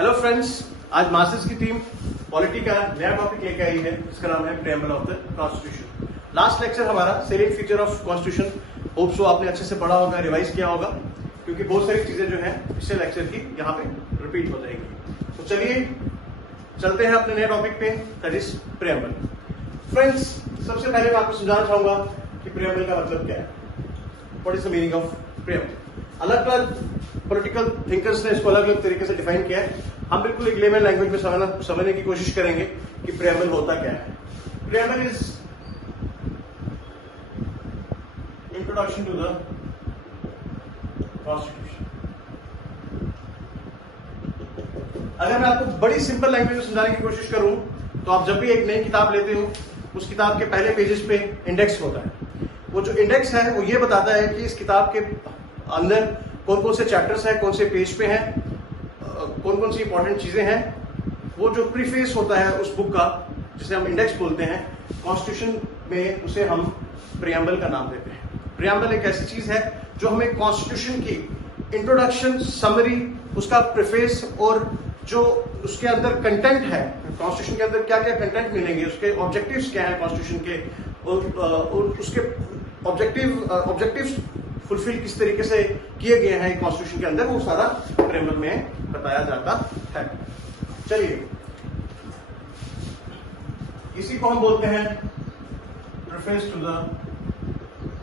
Hello friends, आज Masters की team polity का नया टॉपिक लेके आई है जिसका नाम है preamble of the constitution. Last lecture हमारा select feature of constitution, hope so आपने अच्छे से पढ़ा होगा, रिवाइज किया होगा, क्योंकि बहुत सारी चीजें जो है पिछले लेक्चर की यहाँ पे रिपीट हो जाएगी। तो चलिए चलते हैं अपने नए टॉपिक पे, दैट इज प्रेम्बल। फ्रेंड्स, सबसे पहले मैं आपको समझाना चाहूंगा कि प्रेम्बल का मतलब क्या है, what is the meaning of preamble. अलग अलग पॉलिटिकल थिंकर्स ने इसको अलग अलग तरीके से डिफाइन किया है। हम बिल्कुल एक लेमन लैंग्वेज में समझने की कोशिश करेंगे कि प्रेम्बल होता क्या है। Preamble is introduction to the constitution. अगर मैं आपको बड़ी सिंपल लैंग्वेज में समझाने की कोशिश करूं तो आप जब भी एक नई किताब लेते हो, उस किताब के पहले पेजेस पे इंडेक्स होता है। वो जो इंडेक्स है वो ये बताता है कि इस किताब के अंदर कौन कौन से चैप्टर्स हैं, कौन से पेज पे हैं, कौन कौन सी इंपॉर्टेंट चीजें हैं। वो जो प्रीफेस होता है उस बुक का, जिसे हम इंडेक्स बोलते हैं, कॉन्स्टिट्यूशन में उसे हम प्रियम्बल का नाम देते हैं। प्रियम्बल एक ऐसी चीज है जो हमें कॉन्स्टिट्यूशन की इंट्रोडक्शन, समरी, उसका प्रीफेस और जो उसके अंदर कंटेंट है, कॉन्स्टिट्यूशन के अंदर क्या क्या कंटेंट मिलेंगे, उसके ऑब्जेक्टिव्स क्या है कॉन्स्टिट्यूशन के, और उसके ऑब्जेक्टिव्स फुलफिल किस तरीके से किए गए हैं कॉन्स्टिट्यूशन के अंदर, वो सारा प्रेम्बल में बताया जाता है। चलिए, इसी को हम बोलते हैं प्रीफेस टू द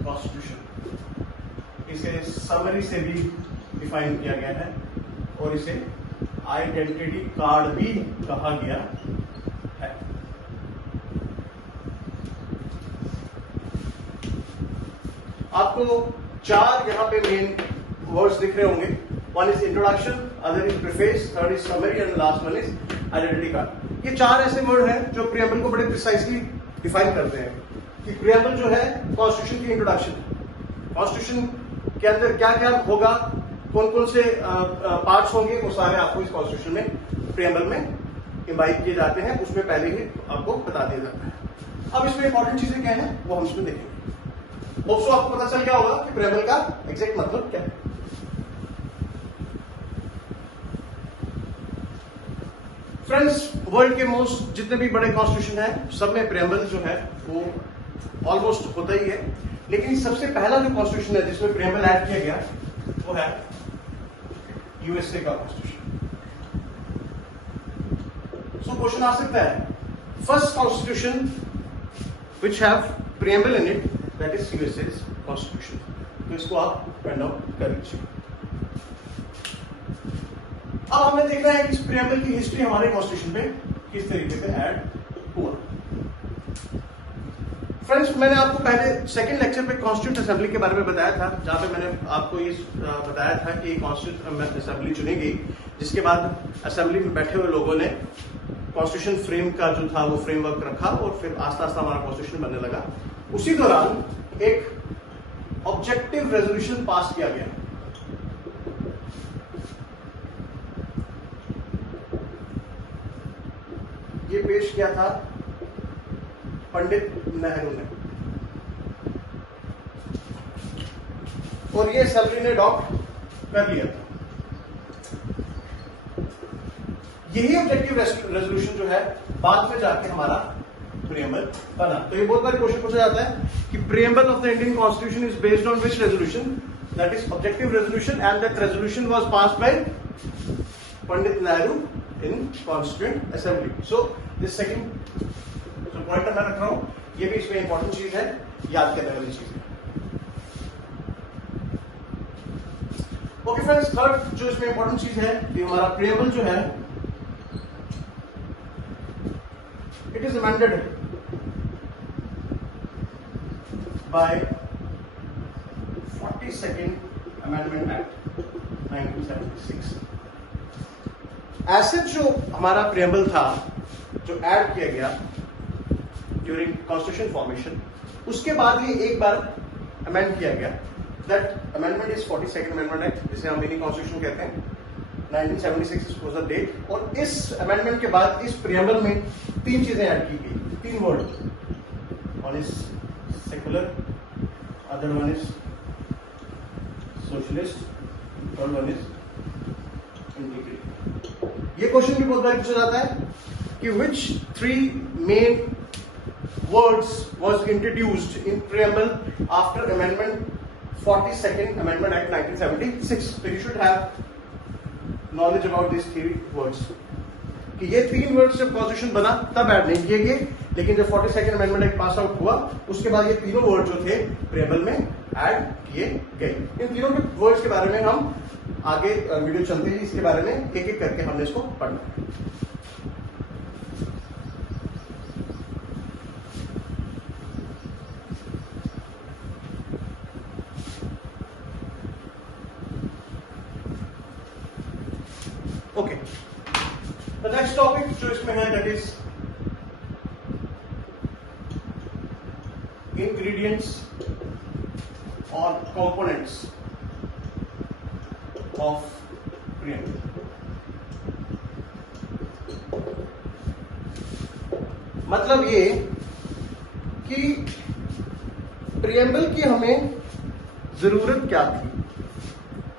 कॉन्स्टिट्यूशन। इसे समरी से भी डिफाइन किया गया है और इसे आइडेंटिटी कार्ड भी कहा गया है। आपको चार यहाँ पे मेन वर्ड्स दिख रहे होंगे। One is introduction, other is preface, third is summary and last one is identity card. ये चार ऐसे वर्ड हैं जो प्रियम्बल को बड़े प्रिसाइसली डिफाइन करते हैं कि प्रियम्बल जो है कॉन्स्टिट्यूशन की इंट्रोडक्शन है। कॉन्स्टिट्यूशन के अंदर क्या क्या होगा, कौन कौन से पार्ट्स होंगे, वो सारे आपको इस कॉन्स्टिट्यूशन में प्रियम्बल में इम्बाइब किए जाते हैं, उसमें पहले ही आपको बता दिया जाता है। अब इसमें इंपॉर्टेंट चीजें क्या है वो हम इसमें देखेंगे। होप्सो आपको पता चल गया होगा कि प्रेम्बल का एग्जैक्ट मतलब क्या है। फ्रेंड्स, वर्ल्ड के मोस्ट जितने भी बड़े कॉन्स्टिट्यूशन है, सब में प्रेम्बल जो है वो ऑलमोस्ट होता ही है, लेकिन सबसे पहला जो कॉन्स्टिट्यूशन है जिसमें प्रेम्बल ऐड किया गया वो है यूएसए का कॉन्स्टिट्यूशन। सो क्वेश्चन आ सकता है, first constitution which have preamble in it, that is USA's constitution. तो इसको आप फाइंड आउट कर लीजिए। अब हमें देखना है कि इस प्रियम्बल की हिस्ट्री हमारे कॉन्स्टिट्यूशन पे किस तरीके से ऐड हुआ। फ्रेंड्स, मैंने आपको पहले सेकंड लेक्चर पे कॉन्स्टिट्यूंट असेंबली के बारे में बताया था, जहां पे मैंने आपको ये बताया था कि कॉन्स्टिट्यूंट असेंबली चुनी गई, जिसके बाद असेंबली में बैठे हुए लोगों ने कॉन्स्टिट्यूशन फ्रेम का जो था वो फ्रेमवर्क रखा और फिर आस्ता आस्ता हमारा कॉन्स्टिट्यूशन बनने लगा। उसी दौरान एक ऑब्जेक्टिव रेजोल्यूशन पास किया गया। ये पेश किया था पंडित नेहरू ने और ये असेंबली ने अडॉप्ट कर लिया था। यही ऑब्जेक्टिव रेजोल्यूशन जो है बाद में जाके हमारा प्रियम्बल बना। तो ये बहुत बार क्वेश्चन पूछा जाता है कि preamble of the Indian constitution is based on which resolution, that is objective resolution, and that resolution was passed by Pandit Nehru in constituent assembly. So this second जो पॉइंट मैं रख रहा हूं, ये भी इसमें इंपॉर्टेंट चीज है, याद करने वाली चीज है। ओके फ्रेंड्स, थर्ड जो इसमें इंपॉर्टेंट चीज है कि हमारा प्रियम्बल जो है it is amended by 42nd Amendment Act 1976। ऐसे जो हमारा प्रियम्बल था जो ऐड किया गया ड्यूरिंग कॉन्स्टिट्यूशन फॉर्मेशन, उसके बाद ये एक बार अमेंड किया गया। That amendment is 42nd Amendment Act, जिसे हम मिनी कॉन्स्टिट्यूशन कहते हैं। 1976 was the date, और इस अमेंडमेंट के बाद इस प्रियम्बल में तीन चीजें ऐड की गई, तीन word. One is secular, other one is socialist, third one is integrity. ये क्वेश्चन भी बहुत बार पूछा जाता है कि विच 3 main words was introduced in preamble after amendment 42nd amendment act 1976. So you should have knowledge about these 3 words. कि ये 3 words जब कॉन्स्टिट्यूशन बना तब ऐड नहीं किए गए, लेकिन जब 42nd amendment act pass out हुआ उसके बाद ये तीनों वर्ड जो थे प्रीएम्बल में ऐड किए गए. इन तीनों के वर्ड्स के बारे में हम आगे वीडियो चलते ही इसके बारे में एक एक करके हमने इसको पढ़ना है. ओके, द नेक्स्ट टॉपिक जो इसमें है दैट इज इंग्रेडिएंट्स और कंपोनेंट्स ऑफ प्रीएम्बल. मतलब ये कि प्रीएम्बल की हमें जरूरत क्या थी,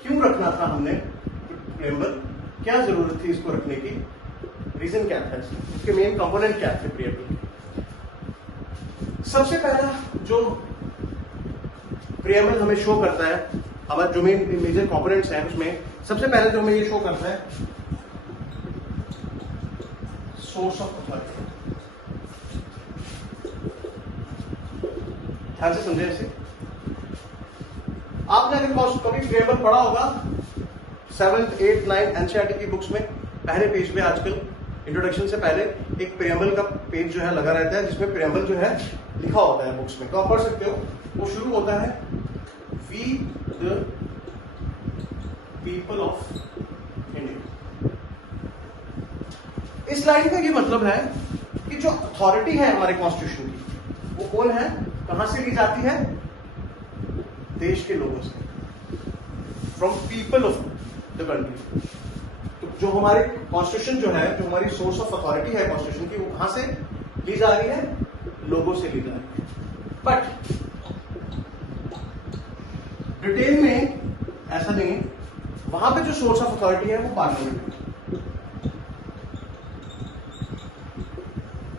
क्यों रखना था हमने प्रीएम्बल, क्या जरूरत थी इसको रखने की, रीजन क्या था, इसके मेन कंपोनेंट क्या थे प्रीएम्बल के. सबसे पहला जो प्रीएम्बल हमें शो करता है, हमारे जो मेजर कंपोनेंट्स हैं उसमें सबसे पहले जो हमें ये शो करता है सोर्स ऑफ अथॉरिटी. ध्यान से समझे इसे. आपने अगर कभी प्रीएम्बल पढ़ा होगा 7th, 8th, 9th एनसीईआरटी की बुक्स में पहले पेज पे आजकल इंट्रोडक्शन से पहले एक प्रीएम्बल का पेज जो है लगा रहता है जिसमें प्रीएम्बल जो है लिखा होता है बुक्स में, तो आप पढ़ सकते हो. वो शुरू होता है we the people of India. इस लाइन का ये मतलब है कि जो अथॉरिटी है हमारे कॉन्स्टिट्यूशन की वो कौन है, कहां से ली जाती है, देश के लोगों से, from people of the country. तो जो हमारे कॉन्स्टिट्यूशन जो है, जो हमारी सोर्स ऑफ अथॉरिटी है कॉन्स्टिट्यूशन की, वो कहां से ली जा रही है, लोगों से ली जा रही है. बट डिटेल में ऐसा नहीं है. वहां पे जो सोर्स ऑफ अथॉरिटी है वो पार्लियामेंट है.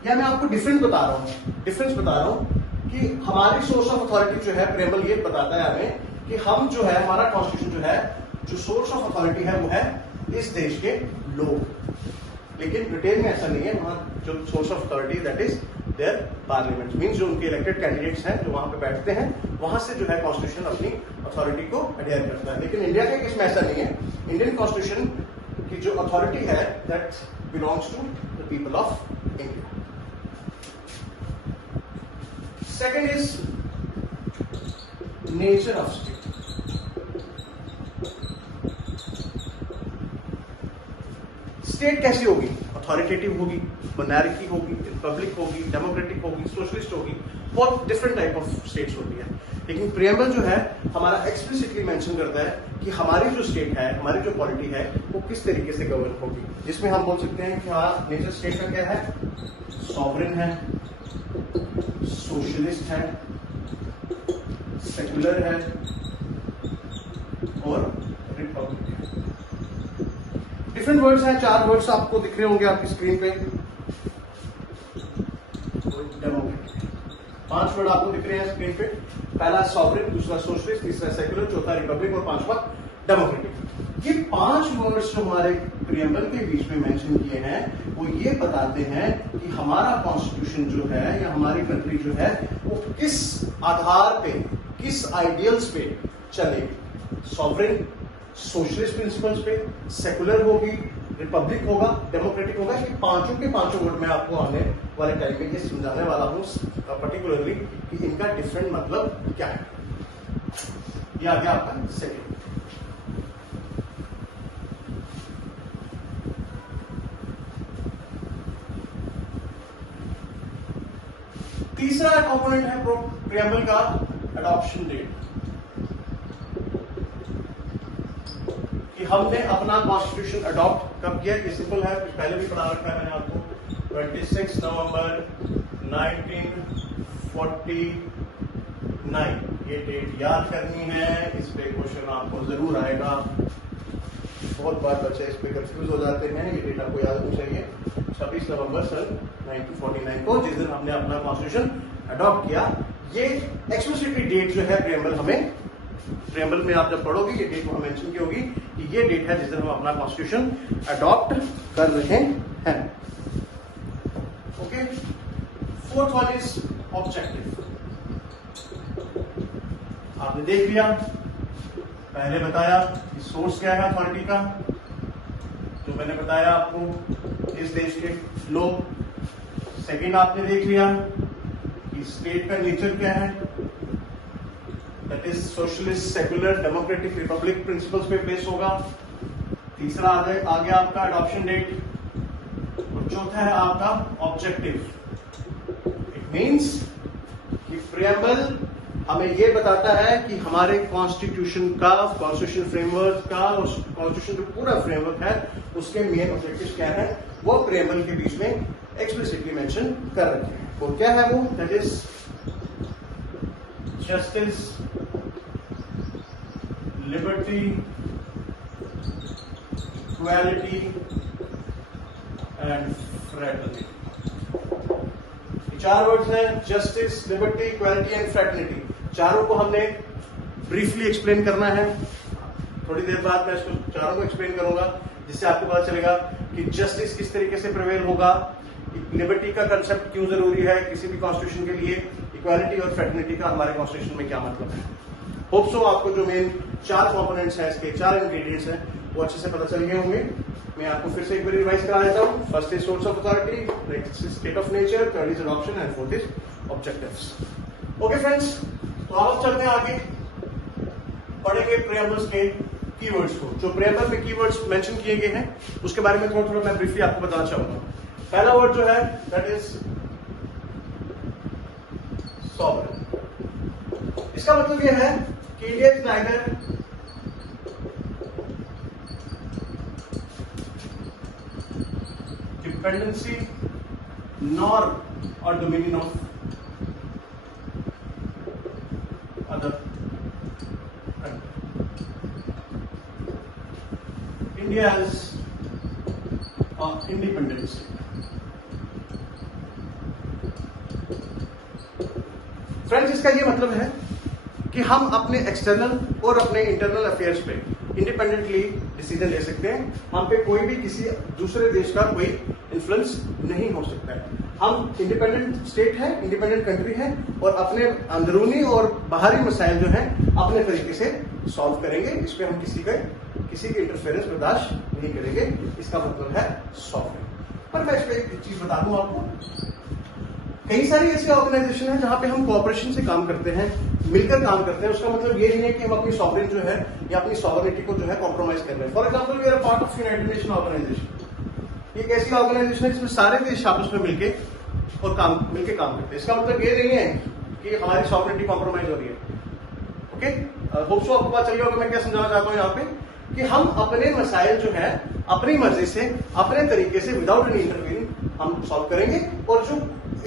या मैं आपको डिफरेंस बता रहा हूं कि हमारी सोर्स ऑफ अथॉरिटी जो है प्रीएम्बल ये बताता है हमें कि हम जो है, हमारा कॉन्स्टिट्यूशन जो है, जो सोर्स ऑफ अथॉरिटी है वो है इस देश के लोग. लेकिन ब्रिटेन में ऐसा नहीं है. वहां जो source of authority that is their parliament, means जो उनके इलेक्टेड कैंडिडेट्स हैं जो वहां पे बैठते हैं, वहां से जो है कॉन्स्टिट्यूशन अपनी अथॉरिटी को अडेयर करता है. लेकिन इंडिया के केस में ऐसा नहीं है. इंडियन कॉन्स्टिट्यूशन की जो अथॉरिटी है that belongs to the people of India. Second is nature of state. State कैसी होगी, अथॉरिटेटिव होगी, मोनार्की होगी, रिपब्लिक होगी, डेमोक्रेटिक होगी, सोशलिस्ट होगी, बहुत डिफरेंट टाइप ऑफ स्टेट्स होती है. लेकिन प्रीएम्बल जो है हमारा एक्सप्लिसिटली मेंशन करता है कि हमारी जो स्टेट है, हमारी जो पॉलिटी है वो किस तरीके से गवर्न होगी. जिसमें हम बोल सकते हैं कि हाँ, नेचर स्टेट का क्या है, सॉवरेन है, सोशलिस्ट है, सेक्युलर है और रिपब्लिक है. डिफरेंट वर्ड्स हैं, 4 वर्ड्स आपको दिख रहे होंगे आपकी स्क्रीन पे. डेमोक्रेटिक, 5 वर्ड आपको दिख रहे हैं स्क्रीन पे. पहला सॉवरेन, दूसरा सोशलिस्ट, तीसरा सेक्युलर, चौथा रिपब्लिक और 5वां डेमोक्रेटिक. ये 5 वर्ड्स जो हमारे प्रीएम्बल के बीच में मेंशन किए हैं वो ये बताते हैं कि हमारा कॉन्स्टिट्यूशन जो है या हमारी कंट्री जो है वो किस आधार पे, किस आइडियल्स पे चलेगी. सॉवरेन, सोशलिस्ट प्रिंसिपल्स पे, सेकुलर होगी, रिपब्लिक होगा, डेमोक्रेटिक होगा. ये पांचों के पांचों वर्ड मैं आपको आने वाले टाइम में ये समझाने वाला हूं पर्टिकुलरली कि इनका डिफरेंट मतलब क्या है. ये आ गया आपका सेकेंड. तीसरा कंपोनेंट है प्रीएम्बल का अडॉप्शन डेट. कि हमने अपना कॉन्स्टिट्यूशन अडॉप्ट कब किया. ये सिंपल है, कुछ पहले भी पढ़ा रखा है मैंने आपको. 26 नवंबर 1949 ये डेट याद करनी है. इस पे क्वेश्चन आपको जरूर आएगा. बहुत बार बच्चे इस पे कंफ्यूज हो जाते हैं, ये डेट आपको याद होना चाहिए। 26 नवंबर सन 1949 को, जिस दिन हमने अपना कॉन्स्टिट्यूशन अडॉप्ट किया, ये एक्सप्लिसिटली डेट जो है प्रेम्बल में आप जब पढ़ोगे ये डेट वहां मेंशन की होगी कि ये डेट है जिस दिन हम अपना कॉन्स्टिट्यूशन अडॉप्ट कर रहे हैं। Okay, fourth one is objective. आपने देख लिया, पहले बताया कि सोर्स क्या है अथॉरिटी का, जो मैंने बताया आपको इस देश के लोग। सेकेंड आपने देख लिया कि स्टेट का नेचर क्या है, that is socialist, secular, democratic, Republic principles पे बेस होगा। तीसरा आ गया आपका अडॉप्शन डेट, और चौथा है आपका ऑब्जेक्टिव। इट मींस कि प्रियम्बल हमें यह बताता है कि हमारे कॉन्स्टिट्यूशन फ्रेमवर्क का, और कॉन्स्टिट्यूशन जो पूरा फ्रेमवर्क है उसके मेन ऑब्जेक्टिव्स क्या है, वो प्रियम्बल के बीच में एक्सप्लिसिटली मेंशन कर रखे हैं। वो क्या है वो, that is justice, liberty, equality and fraternity. चार वर्ड्स हैं, justice, liberty, equality and fraternity. चारों को हमने ब्रीफली एक्सप्लेन करना है। थोड़ी देर बाद मैं इसको चारों को एक्सप्लेन करूंगा, जिससे आपको पता चलेगा कि जस्टिस किस तरीके से प्रिवेल होगा, लिबर्टी का कंसेप्ट क्यों जरूरी है किसी भी कॉन्स्टिट्यूशन के लिए, इक्वालिटी और फ्रेटर्निटी का हमारे कॉन्स्टिट्यूशन में क्या मतलब है। होप सो आपको जो मेन चार कॉम्पोनेंट्स हैं, इसके चार इंग्रेडिएंट्स हैं, वो अच्छे से पता चल गए होंगे। मैं आपको फिर से एक बार रिवाइज करा देता हूँ। First is source of authority, next is state of nature, third is adoption and fourth is objectives. Okay friends, तो आप चलते हैं आगे, पढ़ेंगे प्रियम्बल्स के कीवर्ड्स को। जो प्रियम्बल में कीवर्ड्स मेंशन किए गए हैं उसके बारे में थोड़ा मैं ब्रीफली आपको बताना चाहूंगा। पहला वर्ड जो है दैट इज सॉवरेन। इसका मतलब यह है कि India is neither dependency nor और dominion of other country. India is independence. Friends, इसका ये मतलब है कि हम अपने एक्सटर्नल और अपने इंटरनल अफेयर्स पे इंडिपेंडेंटली डिसीजन ले सकते हैं। हम पे कोई भी किसी दूसरे देश का कोई इन्फ्लुएंस नहीं हो सकता है। हम इंडिपेंडेंट स्टेट है, इंडिपेंडेंट कंट्री है, और अपने अंदरूनी और बाहरी मसाइल जो हैं अपने तरीके से सॉल्व करेंगे। इसमें हम किसी के इंटरफेरेंस बर्दाश्त नहीं करेंगे। इसका मतलब है सॉफ्टवेयर। पर मैं इस पर एक चीज बता दूं आपको, कई सारी ऐसी ऑर्गेनाइजेशन है जहां पे हम कोऑपरेशन से काम करते हैं, मिलकर काम करते हैं। उसका मतलब ये नहीं है कि हम अपनी सॉवरेन जो है या अपनी सॉवरेनिटी को जो है कॉम्प्रोमाइज कर रहे हैं। For example, we are part of United Nation organisation. एक ऐसी ऑर्गेनाइजेशन है जिसमें सारे देश आपस में मिलके काम करते हैं। इसका मतलब ये नहीं है कि हमारी सॉवरेनिटी कॉम्प्रोमाइज हो रही है। ओके, होप सो आपको पता चल गया होगा मैं क्या समझाना चाहता हूं यहाँ पे, कि हम अपने मसाइल जो है अपनी मर्जी से, अपने तरीके से, विदाउट एनी इंटरफेयरिंग हम सॉल्व करेंगे। और जो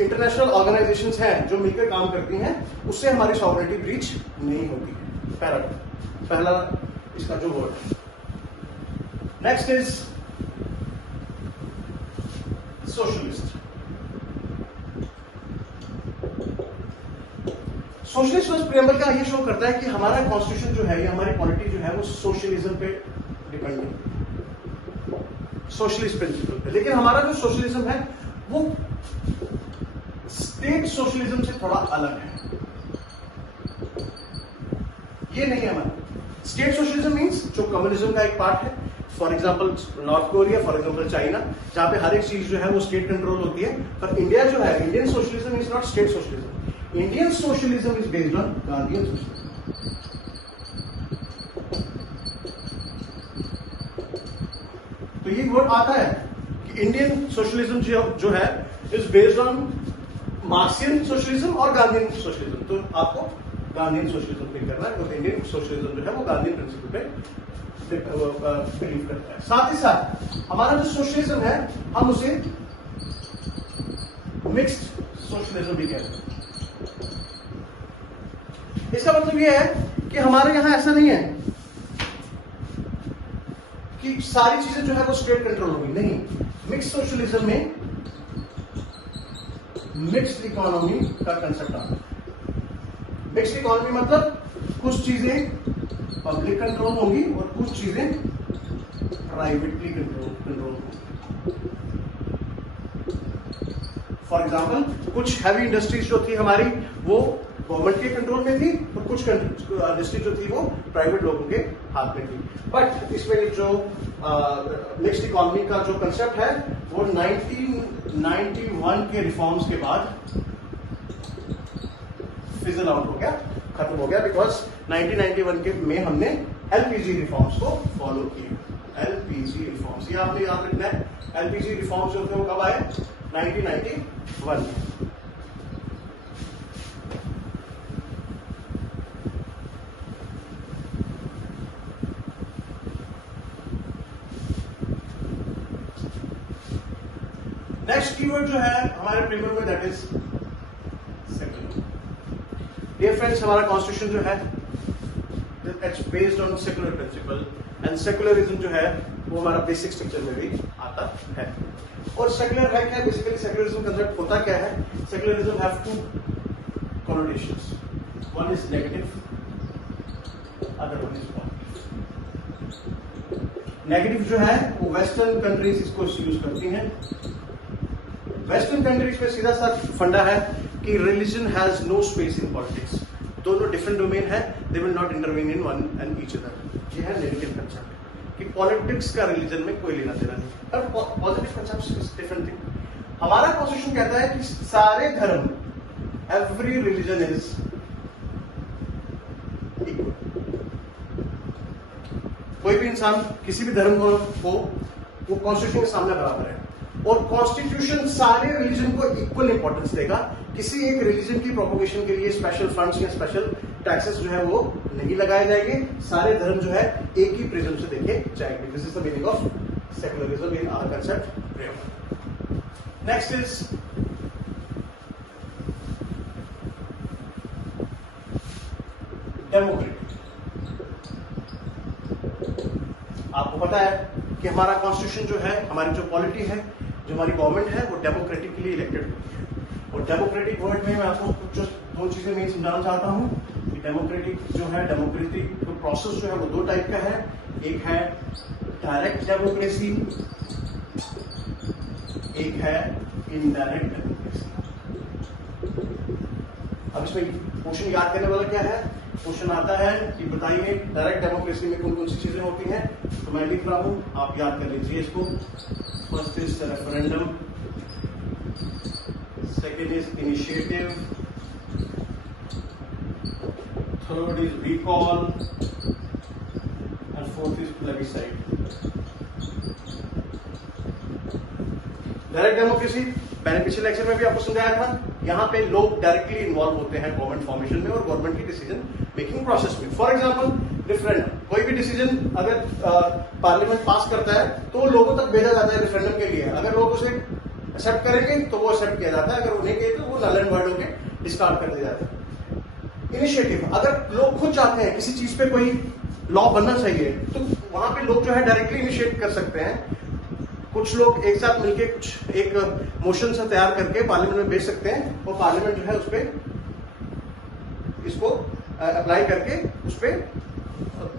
इंटरनेशनल ऑर्गेनाइजेशंस हैं जो मिलकर काम करती हैं, उससे हमारी सॉवरेनिटी ब्रीच नहीं होती है। पहला इसका जो word. Next is socialist. Socialist first preamble का ये शो करता है कि हमारा कॉन्स्टिट्यूशन जो है या हमारी पॉलिटी जो है वो सोशलिज्म पे डिपेंड है, सोशलिस्ट प्रिंसिपल पे। लेकिन हमारा जो सोशलिज्म है वो स्टेट सोशलिज्म से थोड़ा अलग है। ये नहीं है हमारा स्टेट सोशलिज्म मीन्स जो कम्युनिज्म का एक पार्ट है। For example north Korea, for example China, जहां पे हर एक चीज जो है वो स्टेट कंट्रोल होती है। पर इंडिया जो है, Indian socialism is not state socialism. Indian socialism is based on Gandhian socialism. तो ये वर्ड आता है कि इंडियन सोशलिज्म जो है is based on Marxian socialism और गांधीयन सोशलिज्म। तो आपको गांधीयन सोशलिज्म पे करना है, तो इंडियन सोशलिज्म जो है वो गांधीयन प्रिंसिपल पे बिलीव करता है। साथ ही साथ हमारा जो सोशलिज्म है हम उसे मिक्स्ड सोशलिज्म भी कहते हैं। इसका मतलब यह है कि हमारे यहां ऐसा नहीं है कि सारी चीजें जो है वो स्टेट कंट्रोल होगी, नहीं। मिक्स सोशलिज्म में मिक्स्ड इकोनॉमी का कंसेप्ट आता है। मिक्स्ड इकोनॉमी मतलब कुछ चीजें पब्लिक कंट्रोल होंगी और कुछ चीजें प्राइवेटली कंट्रोल होंगी। फॉर एग्जाम्पल, कुछ हैवी इंडस्ट्रीज जो थी हमारी वो गवर्नमेंट के कंट्रोल में थी और कुछ इंडस्ट्री जो थी वो प्राइवेट लोगों के हाथ में थी। बट इसमें जो मिक्स्ड इकोनॉमी का जो कंसेप्ट है वो 1991 के रिफॉर्म्स के बाद फिजल आउट हो गया, खत्म हो गया, बिकॉज 1991 के में हमने एलपीजी रिफॉर्म्स को फॉलो किया। एलपीजी रिफॉर्म्स, ये आपने याद रखना है। एलपीजी रिफॉर्म्स जो थे वो कब आए? 1991 में। नेक्स्ट कीवर्ड जो है हमारे फ्रेमवर्क में, that is secular. Dear friends, हमारा कॉन्स्टिट्यूशन जो है it's based on secular principle, and secularism जो है वो हमारा बेसिक स्ट्रक्चर में भी आता है। और सेक्युलर है क्या? बेसिकली सेक्युलरिज्म कंसेप्ट होता क्या है? Secularism have two connotations. One is negative, other one is positive. Negative जो है वो वेस्टर्न कंट्रीज इसको यूज करती हैं। वेस्टर्न कंट्रीज में सीधा सा फंडा है कि religion has no space in politics. दोनों डिफरेंट डोमेन है, they will not intervene in one and each other. ये है नेगेटिव कंसेप्ट कि पॉलिटिक्स का रिलीजन में कोई लेना देना नहीं। पर positive concept is different thing. हमारा कॉन्स्टिट्यूशन कहता है कि सारे धर्म, एवरी रिलीजन इज इक्वल। कोई भी इंसान किसी भी धर्म को वो कॉन्स्टिट्यूशन के सामने बराबर है, और कॉन्स्टिट्यूशन सारे रिलीजन को इक्वल इंपॉर्टेंस देगा। किसी एक रिलीजन की प्रोपोगेशन के लिए स्पेशल फंड्स या स्पेशल टैक्सेस जो है वो नहीं लगाए जाएंगे। सारे धर्म जो है एक ही प्रिज्म से देखे जाएंगे। This is the meaning of secularism in our concept. Next is democratic. आपको पता है कि हमारा कॉन्स्टिट्यूशन जो है, हमारी जो पॉलिटी है, जो हमारी गवर्नमेंट है, वो डेमोक्रेटिकली इलेक्टेड होती है। और डेमोक्रेटिक वर्ड में मैं आपको कुछ दो चीजें मैं समझाना चाहता हूं कि डेमोक्रेटिक जो है, डेमोक्रेटिक जो प्रोसेस जो है वो दो टाइप का है। एक है डायरेक्ट डेमोक्रेसी, एक है इनडायरेक्ट डेमोक्रेसी। अब इसमें क्वेश्चन याद करने वाला क्या है? क्वेश्चन आता है कि बताइए डायरेक्ट डेमोक्रेसी में कौन कौन सी चीजें होती हैं। तो मैं लिख रहा हूं, आप याद कर लीजिए इसको। First is referendum, second is initiative, third is recall and fourth is plebiscite. Direct democracy मैंने पिछले लेक्चर में भी आपको समझाया था। यहां पे लोग डायरेक्टली इन्वॉल्व होते हैं गवर्नमेंट फॉर्मेशन में और गवर्नमेंट की डिसीजन मेकिंग प्रोसेस में। फॉर एग्जांपल रेफरेंडम, कोई भी डिसीजन अगर पार्लियामेंट पास करता है तो वो लोगों तक भेजा जाता है रेफरेंडम के लिए। अगर लोग उसे एक्सेप्ट करेंगे तो वो एक्सेप्ट किया जाता है, अगर वो नहीं किए तो वो नल एंड वॉइड होकर डिस्कार्ड कर दिया जाता है। इनिशिएटिव, अगर लोग खुद चाहते हैं किसी चीज पे कोई लॉ बनना चाहिए तो वहां पे लोग जो है डायरेक्टली इनिशिएट कर सकते हैं। कुछ लोग एक साथ मिलकर कुछ एक मोशन से तैयार करके पार्लियामेंट में भेज सकते हैं और पार्लियामेंट जो है उस पर इसको अप्लाई करके उस पर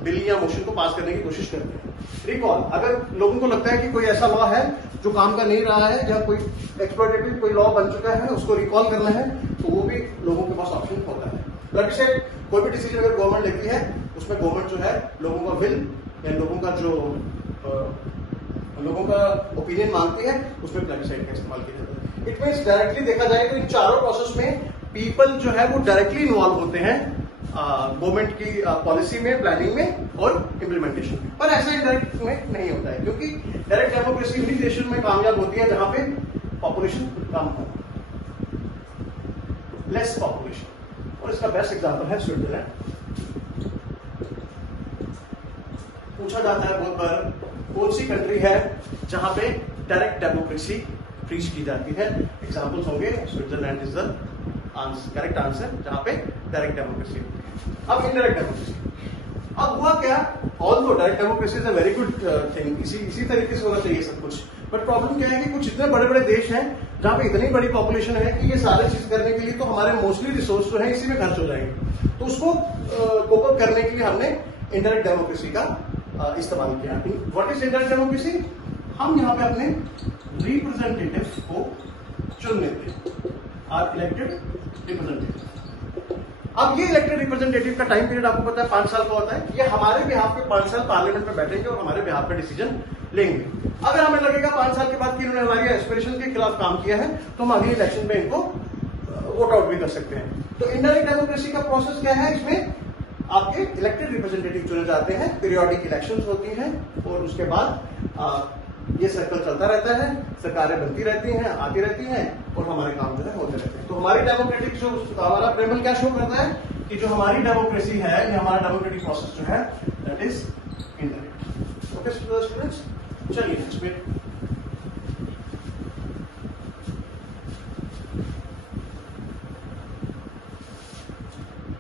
बिल या मोशन को पास करने की कोशिश करते हैं। रिकॉल, अगर लोगों को लगता है कि कोई ऐसा लॉ है जो काम का नहीं रहा है या कोई एक्सप्लॉइटेटिव कोई लॉ बन चुका है, उसको रिकॉल करना है, तो वो भी लोगों के पास ऑप्शन होता है। प्लेबिसाइट, कोई भी डिसीजन अगर गवर्नमेंट लेती है उसमें गवर्नमेंट जो है लोगों का विल या लोगों का जो लोगों का ओपिनियन मांगती है, उसमें प्लेबिसाइट का इस्तेमाल किया जाता है। इट मींस डायरेक्टली देखा जाए तो इन चारों प्रोसेस में पीपल जो है वो डायरेक्टली इन्वॉल्व होते हैं गवर्नमेंट की पॉलिसी में, प्लानिंग में और इम्प्लीमेंटेशन में। पर ऐसा इनडायरेक्ट में नहीं होता है, क्योंकि डायरेक्ट डेमोक्रेसी उन्हीं देशों में कामयाब होती है जहां पे पॉपुलेशन कम हो, लेस पॉपुलेशन। और इसका बेस्ट एग्जांपल है स्विट्जरलैंड। पूछा जाता है बहुत बार कौन सी कंट्री है जहां पे डायरेक्ट डेमोक्रेसी प्रीच की जाती है। एग्जांपल्स होंगे Switzerland is the correct answer, जहां पे डायरेक्ट डेमोक्रेसी होती है। अब इनडायरेक्ट डेमोक्रेसी, अब हुआ क्या, although direct democracy is a very good thing, इसी तरीके से होना चाहिए सब कुछ, बट प्रॉब्लम क्या है कि कुछ इतने बड़े बड़े देश हैं जहां पे इतनी बड़ी पॉपुलेशन है कि ये सारे चीज करने के लिए तो हमारे मोस्टली रिसोर्स जो है इसी में खर्च हो जाएंगे, तो उसको कोप अप करने के लिए हमने इनडायरेक्ट डेमोक्रेसी का इस्तेमाल किया। What is indirect democracy? हम यहाँ पे अपने रिप्रेजेंटेटिव को चुन लेते हैं, आर इलेक्टेड रिप्रेजेंटेटिव। अब ये इलेक्टेड रिप्रेजेंटेटिव का टाइम पीरियड आपको पता है 5 साल का होता है, ये हमारे बिहाफ पे 5 साल पार्लियामेंट में बैठेंगे और हमारे बिहाफ पे डिसीजन लेंगे। अगर हमें लगेगा 5 साल के बाद कि इन्होंने हमारी एस्पिरेशन के खिलाफ काम किया है तो हम अगले इलेक्शन में इनको वोट आउट भी कर सकते हैं। तो इनडायरेक्ट डेमोक्रेसी का प्रोसेस क्या है, इसमें आपके इलेक्टेड रिप्रेजेंटेटिव चुने जाते हैं, पीरियोडिक इलेक्शंस होती हैं और उसके बाद ये सर्कल चलता रहता है, सरकारें बनती रहती हैं, आती रहती हैं और हमारे काम जो है होते रहते हैं। तो हमारी डेमोक्रेटिक जो हमारा प्रेमल क्या शो करता है कि जो हमारी डेमोक्रेसी है, ये हमारा डेमोक्रेटिक प्रोसेस जो है that is indirect. Okay students, चलिए नेक्स्ट पे।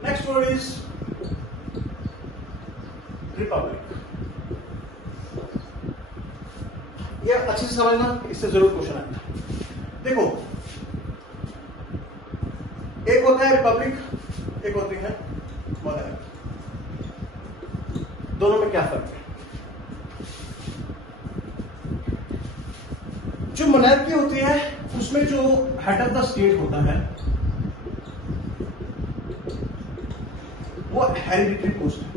Next word is Republic. ये अच्छे से समझना, इससे जरूर क्वेश्चन आएगा। देखो, एक होता है रिपब्लिक, एक होती है मोनार्की। दोनों में क्या फर्क है? जो मोनार्की होती है उसमें जो हेड ऑफ द स्टेट होता है वो हेरिडिटरी पोस्ट है,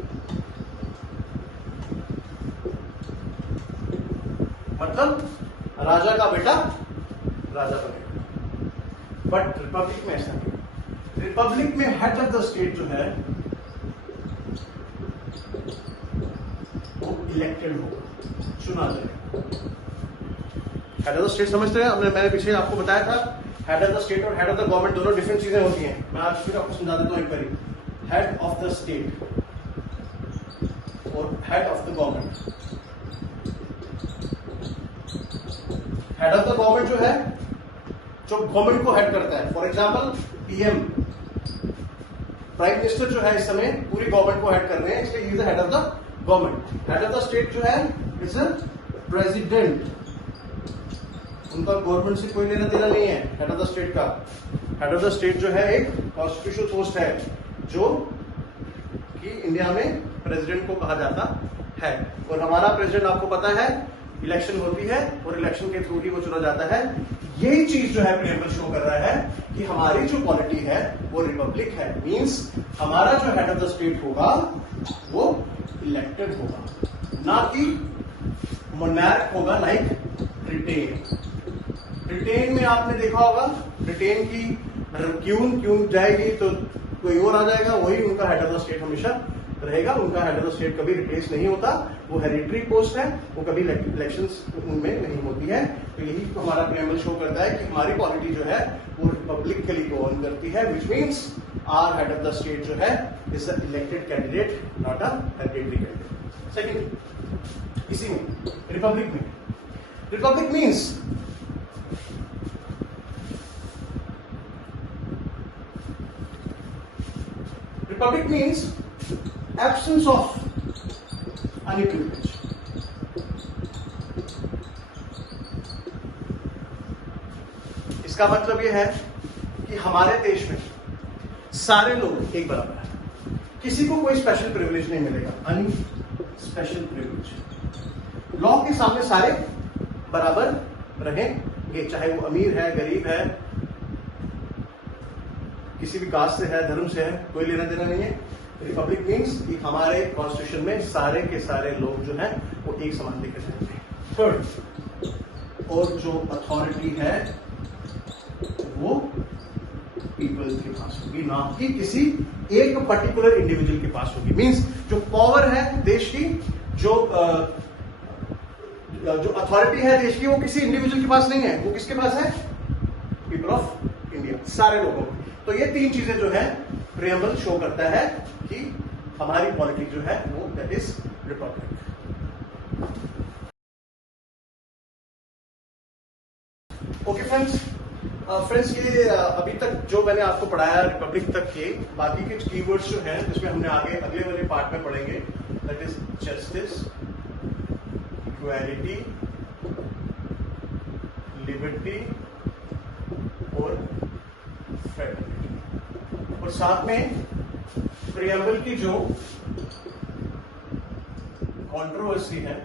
मतलब राजा का बेटा राजा बनेगा। बट रिपब्लिक में ऐसा नहीं। रिपब्लिक में हेड ऑफ द स्टेट जो है वो इलेक्टेड होगा, चुना जाएगा। हेड ऑफ द स्टेट समझते हैं? मैंने पीछे आपको बताया था हेड ऑफ द स्टेट और हेड ऑफ द गवर्नमेंट दोनों डिफरेंट चीजें होती हैं। मैं आज फिर आपको समझा देता हूं एक बारी। हेड ऑफ द स्टेट और head of the government. Head of the government जो है, जो गवर्नमेंट को हेड करता है, for example PM, prime minister जो है इस समय पूरी गवर्नमेंट को हेड कर रहे हैं, इसलिए he is the head of the government. Head of the state जो है इट्स अ प्रेसिडेंट, उनका गवर्नमेंट से कोई लेना देना नहीं है। हेड ऑफ द स्टेट का हेड ऑफ द स्टेट जो है एक कॉन्स्टिट्यूशनल पोस्ट है जो कि इंडिया में प्रेसिडेंट को कहा जाता है। और हमारा प्रेसिडेंट आपको पता है इलेक्शन होती है और इलेक्शन के थ्रू ही वो चुना जाता है। यही चीज जो है प्रेमल शो कर रहा है कि हमारी जो पॉलिटी है वो रिपब्लिक है, मींस हमारा जो हेड ऑफ द स्टेट होगा वो इलेक्टेड होगा, ना कि मोनार्क होगा लाइक ब्रिटेन। ब्रिटेन में आपने देखा होगा, ब्रिटेन की क्यों जाएगी तो कोई और आ जाएगा, वही उनका हेड ऑफ द स्टेट हमेशा रहेगा। उनका हेड ऑफ द स्टेट कभी रिप्लेस नहीं होता, वो हेरिडिटरी पोस्ट है, वो कभी इलेक्शंस में नहीं होती है। तो यही तो हमारा प्रेमल शो करता है कि हमारी पॉलिटी जो है वो रिपब्लिकली गवर्न करती है, which means our head of the state जो है is a elected candidate, not a hereditary candidate. Second, इसी में रिपब्लिक में, republic means Republic means absence of unequality. इसका मतलब यह है कि हमारे देश में सारे लोग एक बराबर हैं, किसी को कोई स्पेशल प्रिविलेज नहीं मिलेगा, अनी स्पेशल प्रिविलेज। लॉ के सामने सारे बराबर रहेंगे, चाहे वो अमीर है, गरीब है, किसी भी कास्ट से है, धर्म से है, कोई लेना देना नहीं है। रिपब्लिक मीन्स कि हमारे कॉन्स्टिट्यूशन में सारे के सारे लोग जो हैं वो एक समान देखे जाते हैं। थर्ड, और जो अथॉरिटी है वो पीपल के पास होगी, ना कि किसी एक पर्टिकुलर इंडिविजुअल के पास होगी। मीन्स जो पावर है देश की, जो अथॉरिटी है देश की, वो किसी इंडिविजुअल के पास नहीं है, वो किसके पास है? पीपल ऑफ इंडिया, सारे लोगों को। तो ये तीन चीजें जो है प्रियम्बल शो करता है कि हमारी पॉलिटी जो है वो that is Republic. Okay friends, friends ये अभी तक जो मैंने आपको पढ़ाया रिपब्लिक तक के बाकी के कीवर्ड्स जो हैं जिसमें हमने आगे अगले वाले पार्ट में पढ़ेंगे, that is justice, equality, liberty और फ्रेटर्निटी, और साथ में प्रियम्बल की जो कंट्रोवर्सी है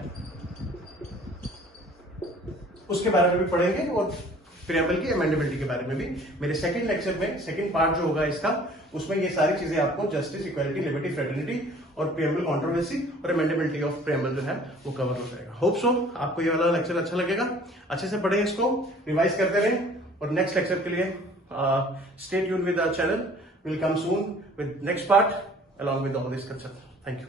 उसके बारे में भी पढ़ेंगे और प्रियम्बल की अमेंडेबिलिटी के बारे में भी। मेरे सेकंड लेक्चर में सेकंड पार्ट जो होगा इसका, उसमें ये सारी चीजें आपको जस्टिस, इक्वालिटी, लिबर्टी, फ्रेटर्निटी और प्रियम्बल कंट्रोवर्सी और अमेंडेबिलिटी ऑफ प्रियम्बल जो है वो कवर हो जाएगा। होप सो आपको ये वाला लेक्चर अच्छा लगेगा। अच्छे से पढ़ें, इसको रिवाइज करते रहें और नेक्स्ट लेक्चर के लिए stay tuned with our channel. Will come soon with next part along with all this concept. Thank you.